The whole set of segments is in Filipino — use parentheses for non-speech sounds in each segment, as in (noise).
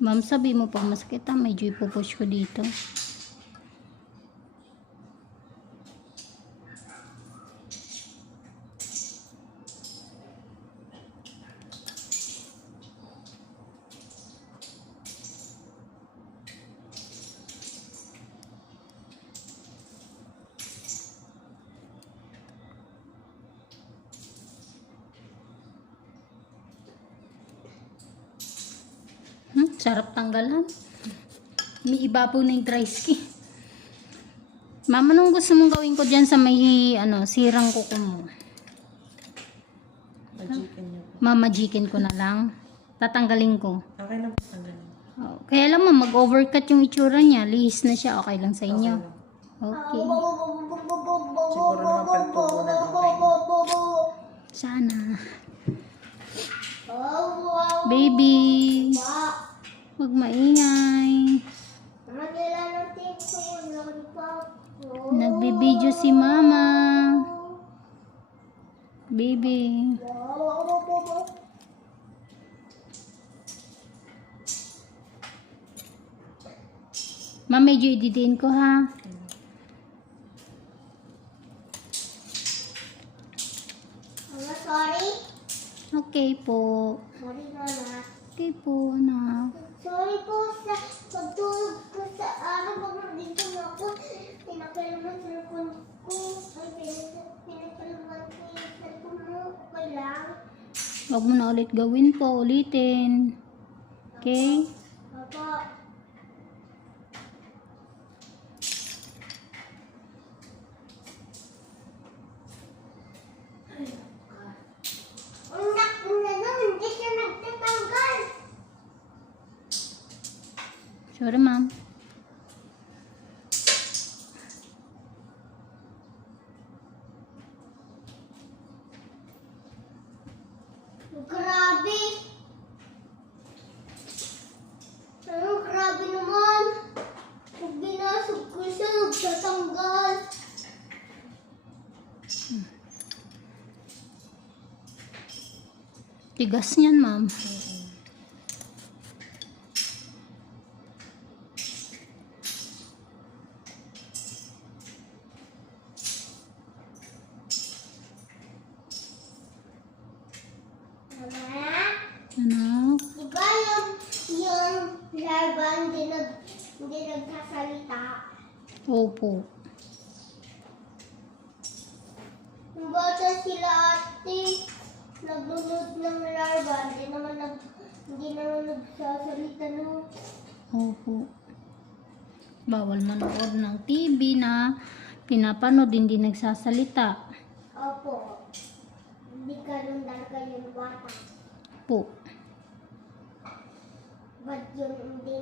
Ma'am, sabi mo pag masakit ha, medyo ipupush ko dito. Sarap tanggalan. May iba po na yung dry skin. Mama, anong gusto mong gawin ko dyan sa may ano, sirang kuko mo? Mamajikin ko na lang. Tatanggalin ko. Okay na po tanggalin. Oh, kaya alam mo, mag-overcut yung itsura niya. Lihis na siya. Okay lang sa inyo. Okay. Siguro naman pagtubo na din. Sana. Baby. Huwag maingay. Nagbibideo si mama. Baby. Ma, medyo ididiin ko ha. Sorry. Okay po. Sorry, Mama. Okay po, anak. Sorry po sa pagtulog ko sa araw pag dito na ako. Pinapalaman sa cellphone ko. Ay, pinap- pinapalaman ko yung cellphone mo. Okay lang. Huwag mo na ulit gawin po. Ulitin. Okay? Papa. Ang nakbo na nun, hindi siya nagtatanggal. Sorry, ma'am. Grabe! Ano, grabe naman! Pag binasok ko siya, nagtatanggal. Tigas niyan, ma'am. Hindi nagsasalita? Opo. Yung bata sila ate, naglunod ng larva, hindi naman nag, hindi naman nagsasalita no. Opo. Bawal manood ng TV na pinapanood, hindi nagsasalita. Opo. Hindi ganun talaga yung bata. Po. Ba't yun hindi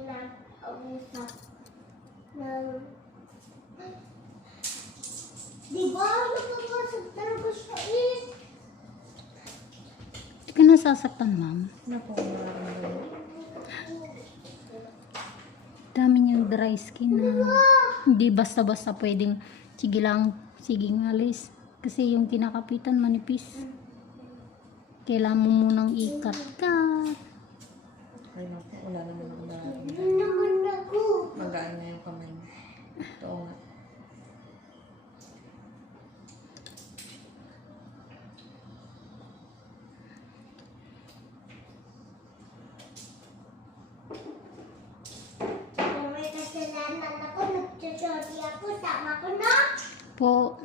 nag-usap ng... Di ba? Napapasag talaga siya eh. Hindi ka nasasaktan, ma'am. Ano po ang nararamdaman? Dami niyang dry skin na hindi basta-basta pwedeng sige lang, sige alis. Kasi yung kinakapitan manipis. Kailangan mo munang ikat-kat. Okay na po. Wala naman ako nararamdaman. Yun naman ako. Magaan na yung kamay mo. Ito nga. Kung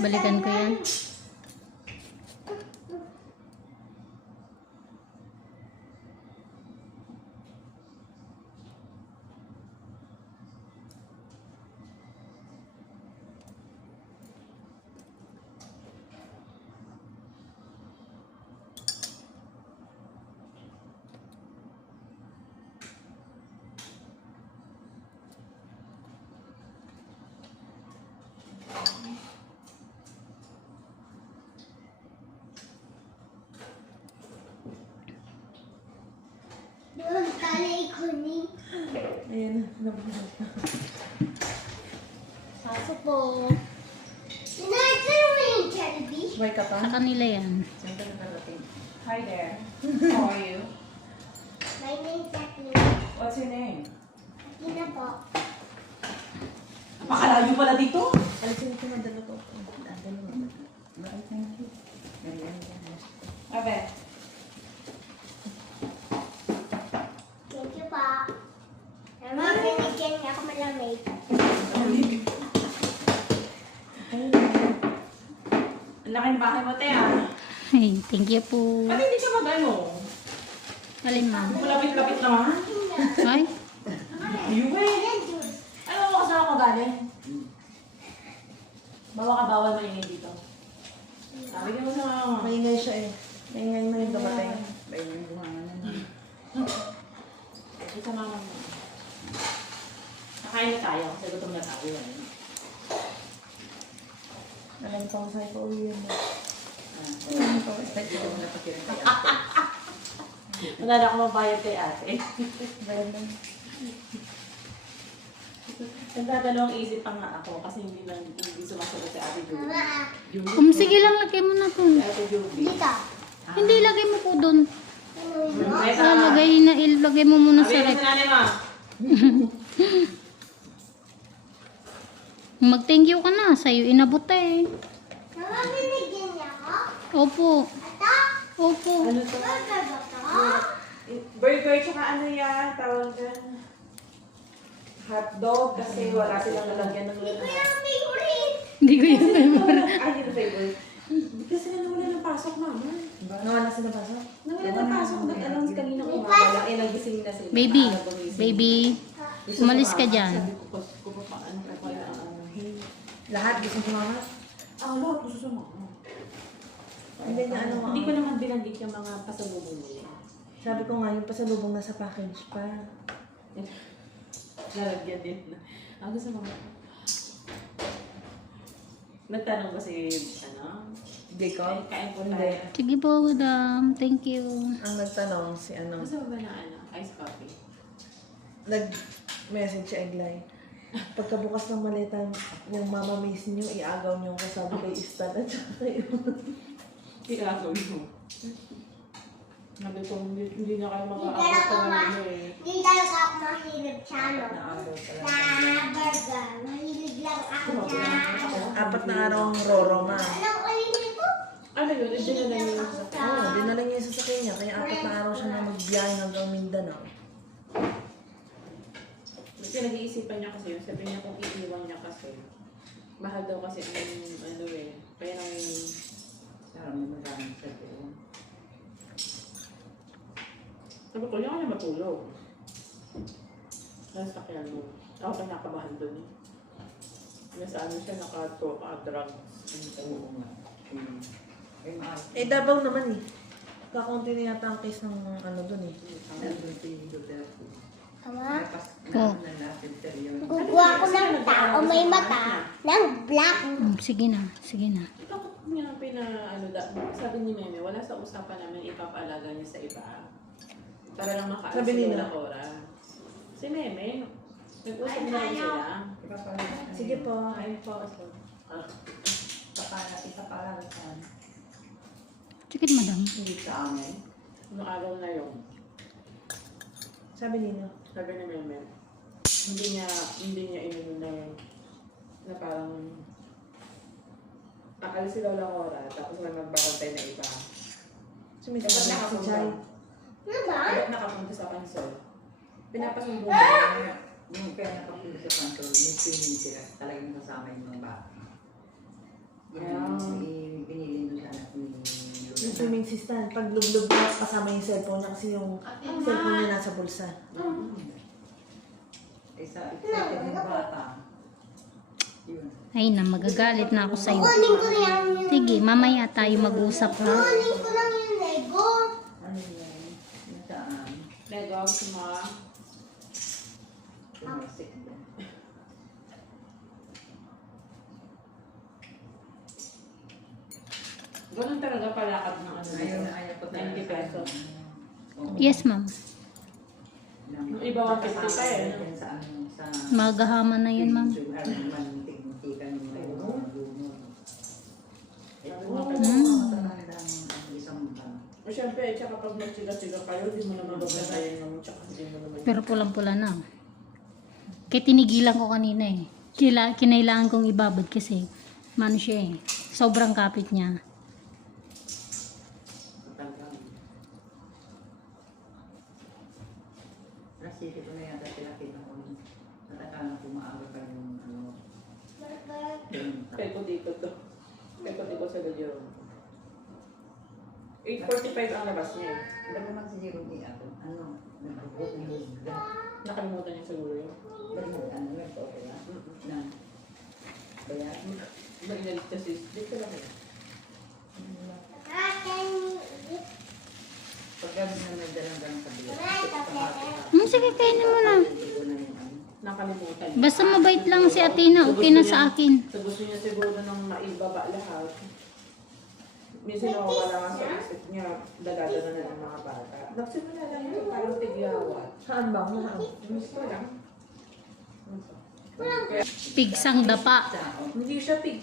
Balikan ko yan. Ayan na. Nabuhay ka. Kaso po. Buhay ka pa? Sa kanila yan. Saan ka nakarating? Hi there. (laughs) How are you? My name's Jacqueline. What's your name? Ina po. Napakalayo pala dito. Alisin ko na dalawa ko. Bye, thank you. Abe. Thank you po. Mama, niya ako malamig. Ang laki ng bahay mo, te, ah. Ay, thank you po. Ba't hindi ka mag-ano? Alin ma'am? Malapit-lapit naman. Ay, Ayun, eh. Ano mo kasama ko galing? Bawa ka bawal maingay dito. Sabi ko sa mga... Maingay siya eh. Maingay na yung dumating. Ito sa mama mo. Nakain na tayo kasi gutom na tayo. eh. Alam ko sa'yo ko yun. Wala na akong mabayad kay ate. Lang. Nagdadalawang isip pa nga ako kasi hindi lang hindi sumasagot si ate Juby. Um, sige lang, lagay mo na po. Si ate Juby. dito. Hindi, lagay mo po doon. Ah, lagay, na, ilagay mo muna sa Sabi mo rep. sa nanay (laughs) Mag-thank you ka na. Sa'yo inabot eh. Mama, binigyan niya ako? Opo. Ito? Opo. Ano to? Burger ba to? Burger tsaka ano yan, tawag dyan. Hotdog kasi wala silang lalagyan ng Hindi ko yung favorite. Hindi ko yung favorite. Ay, yun ang favorite. Kasi nga nawala ng pasok, mama. Nawala sila pa sa? Nawala ng pasok. Nag-announce kanina umaga. Eh, nagising na sila. Baby, baby, umalis ka dyan. Sabi ko, "Pas- ko pa paano ka kaya ano. hey." Lahat gusto ko mama. Ah, lahat gusto sa mama. Hindi na ano Hindi ko naman binanggit yung mga pasalubong nila. Sabi ko nga yung pasalubong na sa package pa. Lalagyan din na. Ah, gusto mo. Nagtanong ba si, ano? Hindi ko. Kain, kain po Hindi. tayo. Sige po, madam. Thank you. Ang nagtanong si ano, Gusto mo ba na ano? Ice coffee? nag-message si Eglay. Pagkabukas ng maleta ng mama miss niyo, iagaw niyo ko sabi kay Stan at saka kayo. Kailangan mo. Sabi ko, hindi, hindi na kayo talaga sa ano eh. Hindi talaga ako mahilig sa ano. Naagaw Sa burger. Mahilig lang ako sa... Apat na araw ang roro ma. Anong ulit nito? Ano yun? Hindi na lang yung sa Oo, dinala niya yung sasakyan niya. Kaya apat na araw siya na magbiyahe hanggang Mindanao. Kasi nag-iisipan niya kasi yun. Sabi niya kung iiwan niya kasi. Mahal daw kasi ang ano eh. Kaya nang Sabi ko, yung na matulog. Nasa sakyan mo. Ako pa nakabahan doon eh. Nasa ano siya, naka-drugs. Eh, Davao naman eh. Kakaunti na yata ang case ng ano dun eh. Ama, Oh, guguha ko ng tao may mata ng black. um, sige na. Sige na. Bakit niya pina, ano, da, sabi ni Meme, wala sa usapan namin ipapalaga niya sa iba. Para lang makaalis Sabi si nila? Lola Cora. Si Meme, nag-usap na rin sila. Sige po. Ayun po. So, ah, Sige, madam. nung araw na yun, Sabi nila. Sabi ni Meme, hindi niya, hindi niya inano na yun, na parang, akalis si Lola Cora, tapos may magbabantay na iba. Sumisabi Dapat si nakapunta. Jai. Ano ba? Dapat nakapunta sa kansol. Pinapasundo niya. Yung kaya nakapunta sa kanto, may swimming sila. Talagang kasama yung mga bata. Yeah. Yung binili swimming si Stan. Pag lublog niya, kasama yung cellphone niya kasi yung cellphone niya nasa bulsa. Eh sa excited yung bata. Yun. Ay na, magagalit na ako sa'yo. Kunin ko lang yung... Sige, mamaya tayo mag-usap ha. Kunin ko lang yung Lego. Ano? Nasaan? Lego, ah? Tumasik doon. Ganun talaga palakad ng ano. Ayaw na ayaw ko talaga. 90 pesos. Yes, ma'am. Iba 150 pa eh. Ano, sa... Magahaman na yun, ma'am. Yung ano yung. Eh, mo, Mm. ano, O syempre, tsaka pag nagsiga-siga kayo, di mo naman babatayin ng tsaka hindi mo naman. Pero pulang-pula na. Kaya tinigilan ko kanina eh. Kila, kinailangan kong ibabad kasi mano siya eh. Sobrang kapit niya. Nasisip ko na yata sila kinakon. Natakala ko maaga pa yung ano. ko dito to. Kaya ko dito sa gadyo. 8.45 ang labas niya eh. Ba't naman si Jerome ako? Ano? Nag-report na yung Nakalimutan niya siguro yun. Ba't nag ano? Nag-okay na? Na? Kaya, Ba inalit kasi, dito lang eh. pag kami na may dalang-dalang sa bilang, Hmm, sige, kainin mo na. ko. Nakalimutan. Basta mabait lang si Athena, okay na sa akin. So gusto niya siguro nang maibaba lahat. Minsan nawawala nga sa isip niya, dadadala na ng mga bata. Nagsimula lang yun, parang tigyawat. Saan ba? Saan? Gusto lang. Pigsang dapa. Hindi siya pig.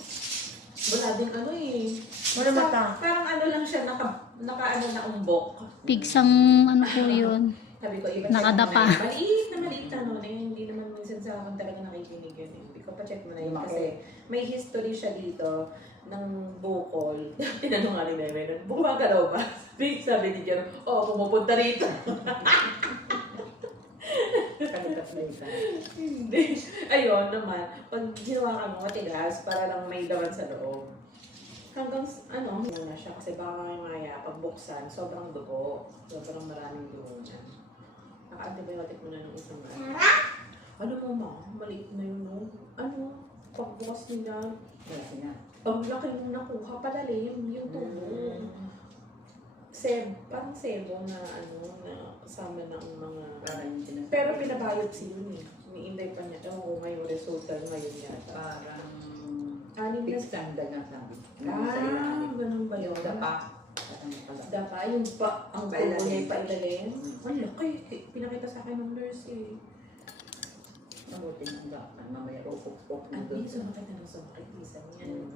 Wala din ano eh. Wala mata. Parang ano lang siya, naka, naka ano na umbok. Pigsang ano po yun. Sabi ko, iba Nakadapa. na yun. Maliit na maliit na nun. Eh, hindi naman minsan sa akin talaga nakikinig yun. Hindi ko pa check mo na yun. Kasi may history siya dito ng bukol. (laughs) Tinanong nga ni Meme nun, bukol ka daw ba? (laughs) Sabi, sabi ni Jerome, oo, oh, pumupunta rito. (laughs) Hindi. Ayun naman, pag ginawa ka mo matigas, para lang may laman sa loob. Hanggang, ano, muna siya. Kasi baka maya, pag buksan, sobrang dugo. Sobrang maraming dugo niya. Naka-antibiotic mo na ng isang araw. Ano mo ma, maliit na yun, no? Ano, pagbukas nila, Kasi nga. ang laki nung nakuha, palalim, yung tubo. Seb, parang sebo na, ano, na kasama ng mga... Parang yung sinasabi. Pero pinabiopsy yun eh. Iniintay pa niya. Ewan ko ngayon, resulta ngayon yata. Parang Anim na pigstanda nga sabi. Ah, ganun ba yun? Yung dapa. Dapa, yung pa, ang Pailalim. niya ipailalim. Ang laki. Pinakita sa akin ng nurse eh. Mabuti ng dapa. Mamaya upok-upok na Ang doon. hindi sumakit na ng sumakit. Isa niyan. Mm. Hindi naman